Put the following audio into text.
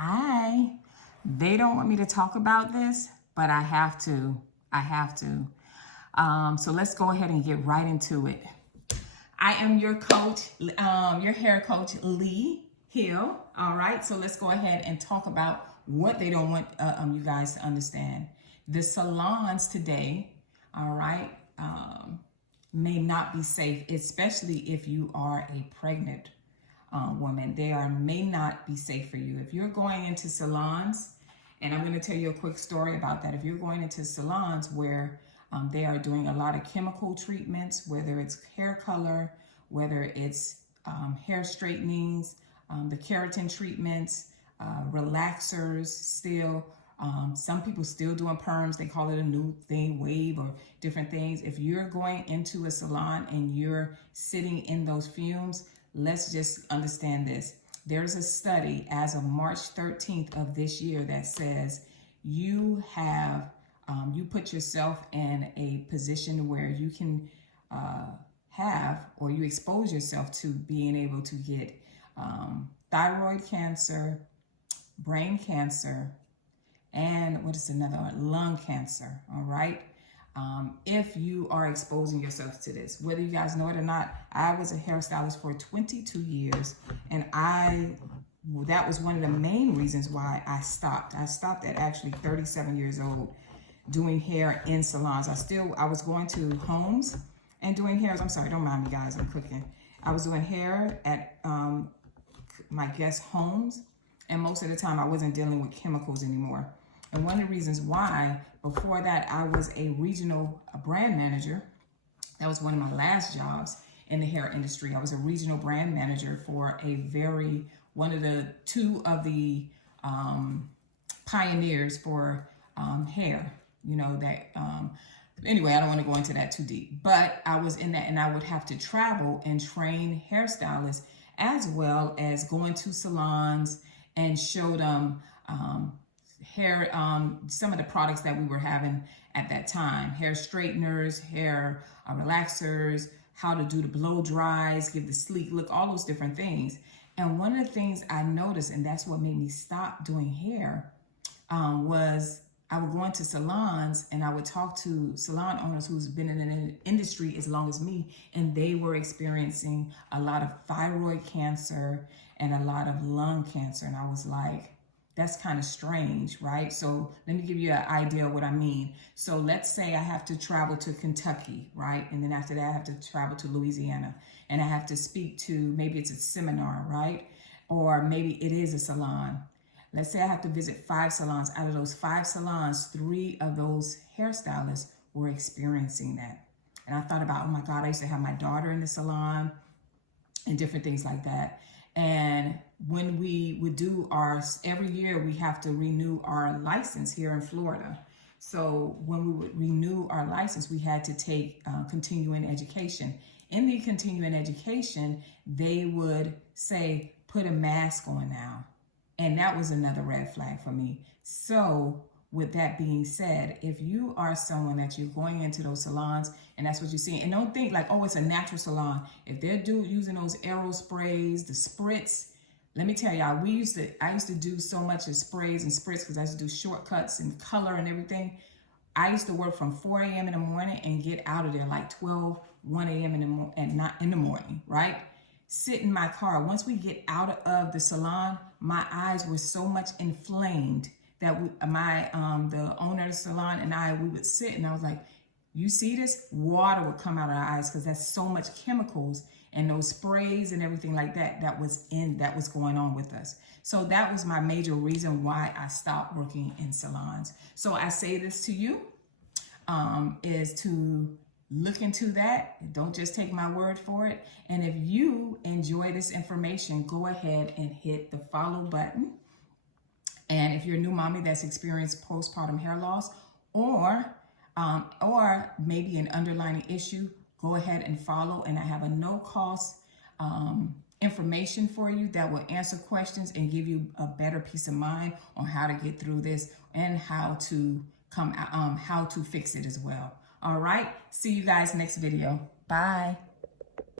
Hi. They don't want me to talk about this, but I have to. So let's go ahead and get right into it. I am your coach, your hair coach, Lee Hill. All right. So let's go ahead and talk about what they don't want you guys to understand. The salons today, all right, may not be safe, especially if you are a pregnant woman. They may not be safe for you. If you're going into salons, and I'm going to tell you a quick story about that. If you're going into salons where they are doing a lot of chemical treatments, whether it's hair color, whether it's hair straightenings, the keratin treatments, relaxers still. Some people still doing perms. They call it a new thing, wave or different things. If you're going into a salon and you're sitting in those fumes, let's just understand this. There's a study as of March 13th of this year that says you have, you put yourself in a position where you can have, or you expose yourself to being able to get thyroid cancer, brain cancer, and what is another one? Lung cancer, all right? If you are exposing yourself to this, whether you guys know it or not, I was a hairstylist for 22 years, and that was one of the main reasons why I stopped. I stopped at actually 37 years old doing hair in salons. I was going to homes and doing hairs. I'm sorry, don't mind me guys, I'm cooking. I was doing hair at my guest homes, and most of the time I wasn't dealing with chemicals anymore. And one of the reasons why, before that, I was a regional brand manager. That was one of my last jobs in the hair industry. I was a regional brand manager for two of the pioneers for hair, anyway, I don't want to go into that too deep, but I was in that, and I would have to travel and train hairstylists as well as going to salons and show them hair, some of the products that we were having at that time, hair straighteners, hair relaxers, how to do the blow dries, give the sleek look, all those different things. And one of the things I noticed, and that's what made me stop doing hair, was I would go into salons and I would talk to salon owners who's been in the industry as long as me, and they were experiencing a lot of thyroid cancer and a lot of lung cancer. And I was like, that's kind of strange, right? So let me give you an idea of what I mean. So let's say I have to travel to Kentucky, right? And then after that, I have to travel to Louisiana, and I have to speak to, maybe it's a seminar, right? Or maybe it is a salon. Let's say I have to visit 5 salons. Out of those 5 salons, 3 of those hairstylists were experiencing that. And I thought about, oh my God, I used to have my daughter in the salon and different things like that. And when we would do every year we have to renew our license here in Florida. So when we would renew our license, we had to take continuing education. In the continuing education, they would say, put a mask on now. And that was another red flag for me. So with that being said, if you are someone that you're going into those salons and that's what you're seeing, and don't think like, oh, it's a natural salon. If they're using those aero sprays, the spritz, let me tell y'all, I used to do so much of sprays and spritz because I used to do shortcuts and color and everything. I used to work from 4 a.m. in the morning and get out of there like 1 a.m. in the morning, right? Sit in my car. Once we get out of the salon, my eyes were so much inflamed that the owner of the salon and we would sit, and I was like, you see this? Water would come out of our eyes because that's so much chemicals and those sprays and everything like that was going on with us. So that was my major reason why I stopped working in salons. So I say this to you, is to look into that. Don't just take my word for it. And if you enjoy this information, go ahead and hit the follow button. And if you're a new mommy that's experienced postpartum hair loss or maybe an underlying issue, go ahead and follow. And I have a no-cost information for you that will answer questions and give you a better peace of mind on how to get through this and how to fix it as well. All right. See you guys next video. Bye.